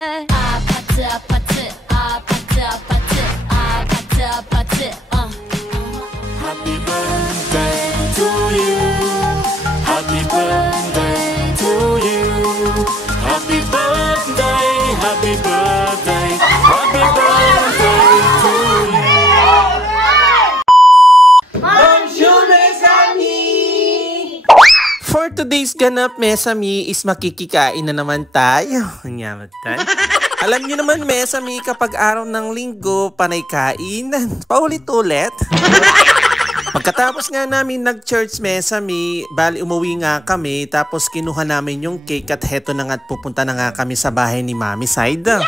아파트 아파트 아파트 아파트 아파트 아파트 Happy birthday to you Happy birthday to you Happy birthday Happy birthday Happy birthday to you Bonjour mes amis! For today's ganap, Mesami, is makikikain na naman tayo. Nyamatan. Alam niyo naman, Mesami, kapag araw ng linggo, panay kainan. Paulit-ulit. Pagkatapos nga namin nag-church, Mesami, bali umuwi nga kami, tapos kinuha namin yung cake at heto na nga at pupunta na nga kami sa bahay ni Mami Saida.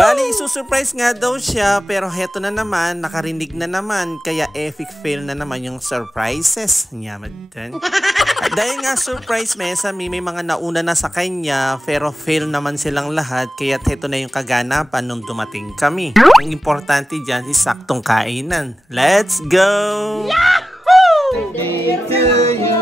Bali, isusurprise nga daw siya, pero heto na naman, nakarinig na naman, kaya epic fail na naman yung surprises. Nyamatan. At dahil nga surprise, Mesami, may mga nauna na sa kanya, pero fail naman silang lahat, kaya heto na yung kaganapan nung dumating kami. Ang importante dyan is saktong kainan. Let's go! Birthday to you.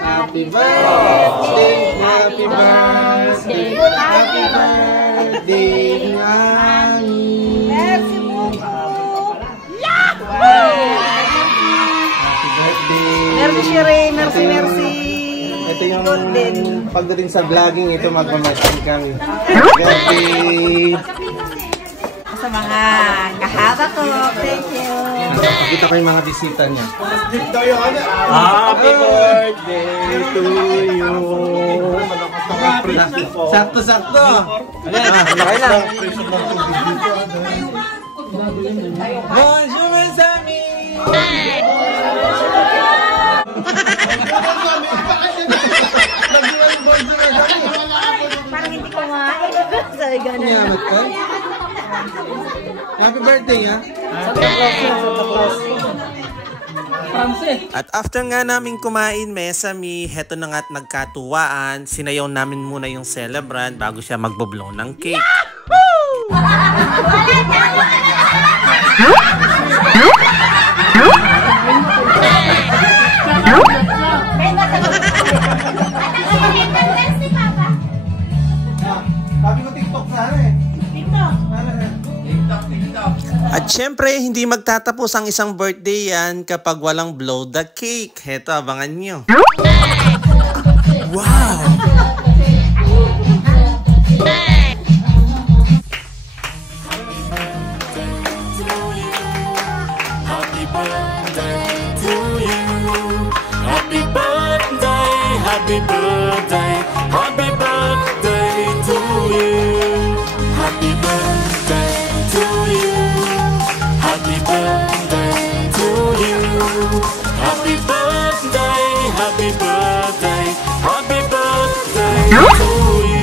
Happy birthday, happy birthday, happy birthday, Mami. Merci beaucoup. Happy birthday. Merci chérie, merci, merci. Ito yung pagdating sa vlogging, ito magmamasin kami. Birthday. Sa mga kahaba ko, thank you. Pakita ko yung mga bisita niya. Happy birthday to you. Sakto-sakto. Okay lang. Bonjour mes amis. Parang hindi ko Sorry, ganun. Happy birthday, ha? At after nga namin kumain, Mesami, heto na nga at nagkatuwaan, sinayaw namin muna yung celebrant bago siya magbo-blow ng cake. Sabi ko TikTok sana eh. At syempre, hindi magtatapos ang isang birthday yan kapag walang blow the cake. Heto, abangan nyo. Wow! Happy birthday to you Happy birthday Happy birthday Happy birthday to you Happy birthday to you Happy birthday to you Happy birthday Happy birthday Happy birthday to you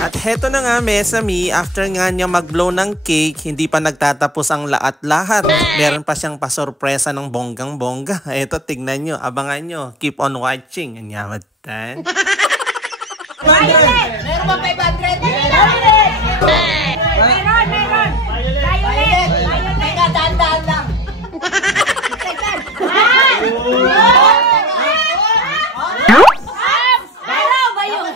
At heto na nga, Mesami, after nga niya mag-blow ng cake, hindi pa nagtatapos ang lahat-lahat. Meron pa siyang pasorpresa ng bonggang-bongga. Eto, tignan nyo, abangan nyo. Keep on watching. Anyamatan. Violet! Meron ba 500? Violet! Meron! Violet! Teka, dahan-dahan lang. Meron ba yun?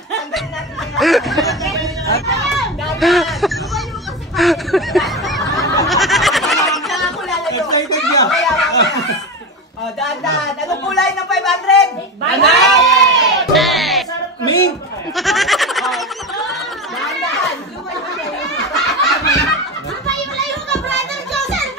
Excited niya. Dahan-dahan. Anong kulay ng 500? Ming! Dahan-dahan. Lumayo-layo ka, brother Joseph!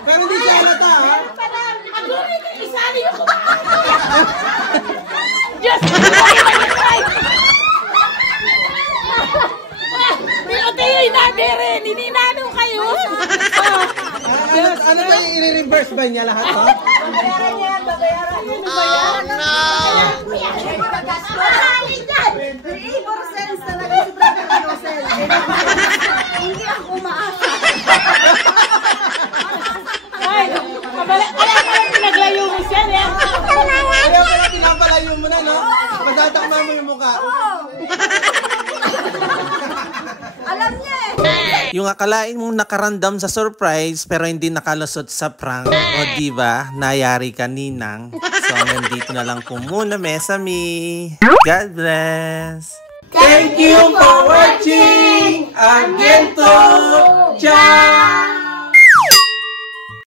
Pero di siya halata, ha? Diyos! Pinatay na rin! Hininano kayo! Ano ba yung i-reverse ba niya lahat, ha? Babayaran niya, babayaran. Oh, no! Labor sense talaga si Brother Rosel. Hindi ako umaasa. Ay! Alam ka lang pinaglayo mo siya, eh! Kaya pala pinapalayo mo na, no? Pagtatakma mo yung mukha. Alam niya eh. Yung akalain mong nakarandam sa surprise pero hindi nakalusot sa prank. O diba, nayari ka ninang. So hanggang dito na lang po muna, Mesami. God bless! Thank you for watching! Again to! Ciao!